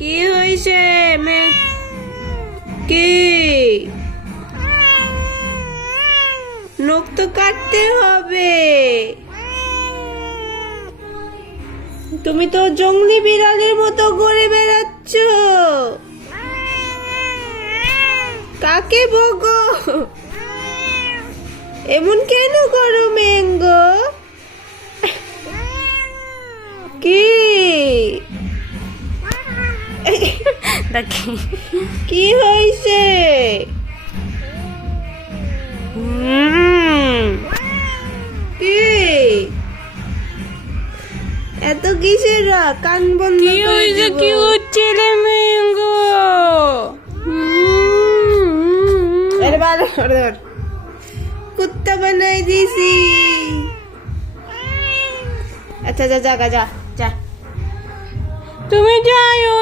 কি হয়েছে কি? নখ তো কাটতে হবে। তুমি তো জংলি বিড়ালের মতো ঘুরে বেড়াচ্ছ। কাকে বকো? এমন কেন করো ম্যাঙ্গো? কি দেখি কি হয়েছে? কি এত কিসের রাগ? কান বন্ধ কি করে হয়েছে? দিব। কি হচ্ছে রে ম্যাঙ্গো? আরে বাবা, কুত্তা বানাই দিছি। আচ্ছা যা যা যা যা। তুমি যাইও